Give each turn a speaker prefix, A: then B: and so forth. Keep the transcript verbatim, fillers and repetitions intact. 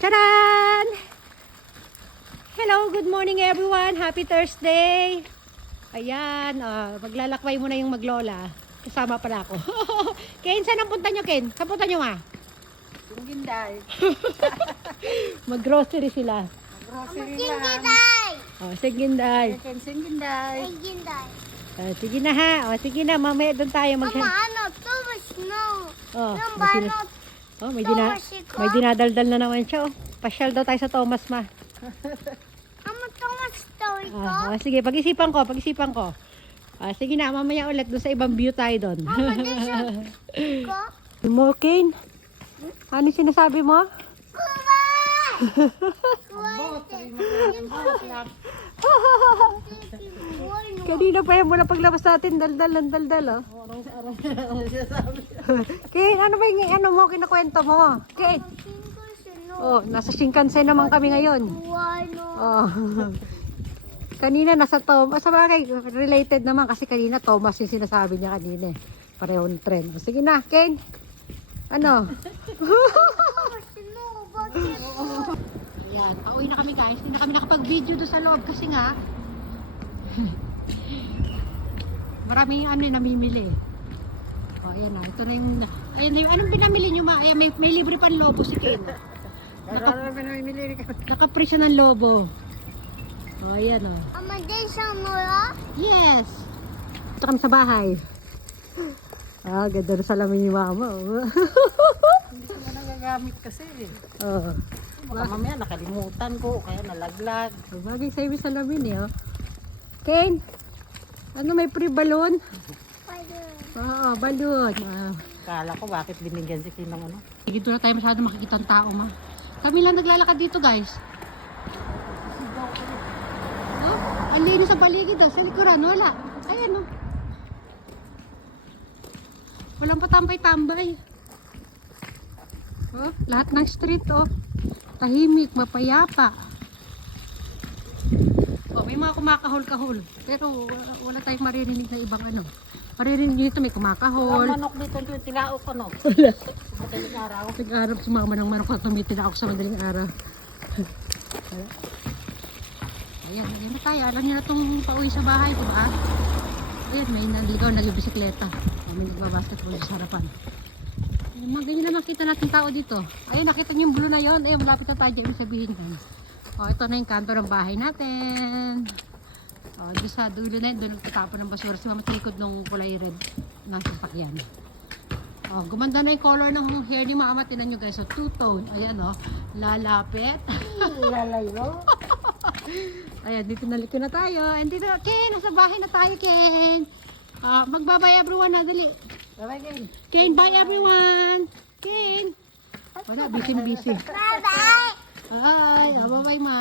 A: Taran! Hello, good morning everyone. Happy Thursday. Ayan, uh, maglalakbay muna yung maglola. Kasama pala ako. Ken, saan ang punta nyo, Ken? Saan punta nyo, ma?
B: Singginday.
A: Mag-grocery sila.
B: Grocery lang.
A: Oh, Singginday.
B: Chicken Singginday.
A: Uh, sige na ha. Oh, sige na, mamaya doon tayo mag-
C: Mama, ano? Thomas, no.
A: Oh,
C: Yung
A: may, sina-
C: banot.
A: oh, may, dina-
C: Thomas, ikaw?
A: may dinadaldal na naman siya. Oh. Pasyal daw tayo sa Thomas, ma.
C: Ama, Thomas, daw ito.
A: Ah, oh, sige, pag-isipan ko, pag-isipan ko. Ah, sige na, mamaya ulit doon sa ibang view tayo doon.
C: Mama, din siya. Iko?
A: Mo, Ken? Ano sinasabi mo?
C: Kuba!
B: Ambot, sabi mo kaya ng ambot lang.
A: Kanina pa yan mula paglabas natin, daldal ng daldal, oh.
B: Ano siya sabi?
A: Ken, ano ba yung ano mo, kinakwento mo? Ken, oh, nasa Shinkansen naman kami ngayon.
C: Wano.
A: Oh. Kanina nasa Thomas, sa bagay, related naman kasi kanina Thomas yung sinasabi niya kanina eh. Parehong trend. O, sige na, Ken. Ano?
C: Thomas, no. Bakit?
A: Ayan, pauwi na kami guys. Hindi na kami nakapag-video doon sa loob kasi nga maraming ano yung namimili. O, ayan na. Ito na yung, ayan na yung, anong pinamili nyo ma? Ayan, may, may libre pang lobo si Ken.
B: Pero ano ba namimili ka?
A: Nakapre siya ng lobo. O, ayan o.
C: Ama, din siya, Nora?
A: Yes! Ito kami sa bahay. Ah, ganda na salamin ni mama. Oh.
B: Hindi ko na nagagamit kasi eh.
A: Oh.
B: Baka mamaya nakalimutan ko, kaya nalaglag.
A: Bagay sa ibig salamin eh. Oh. Ken, ano may free balloon?
C: Pwede.
A: Oo, balloon. Ah.
B: Kala ko bakit binigyan si King ng ano.
A: Dito na tayo masyado makikita ang tao ma. Kami lang naglalakad dito guys. Oh, ang linis sa paligid ah. Sa likuran, wala. Ayan oh. Walang patambay-tambay. Oh, lahat ng street oh. Tahimik, mapayapa. Oh, may mga kumakahol-kahol. Pero wala, wala tayong maririnig na ibang ano. Maririnig dito may kumakahol.
B: Ang manok dito yung tilaok ano. Sa madaling araw.
A: Nag-arap sumama ng manok at tumitin ako sa madaling araw. Ayan, ayan na tayo. Alam niyo na itong pauwi sa bahay, diba? Ayan, may naligaw, nag-bisikleta. May nagbabasketball sa harapan. Ayan, mga ganyan na makita natin tao dito. Ayun, nakita niyo yung blue na yon. Ayun, malapit na tayo dyan sabihin kan. O, ito na yung kanto ng bahay natin. O, doon sa dulo na yun, doon nagtatapon ng basura. Si mama sa likod ng kulay red ng sasakyan. Oh, gumanda na yung color ng hair ni mama. Tinan nyo guys. So, two-tone. Ayan o. Oh, lalapit.
B: Lalayo.
A: Ayan, dito na liko na tayo. And dito, Ken, nasa bahay na tayo, Ken. Uh, magbabay everyone na, dali.
B: Bye King.
A: Ken, bye everyone. Ken. Wala, busy na busy.
C: Bye-bye.
A: Ay, oh, bye-bye ma.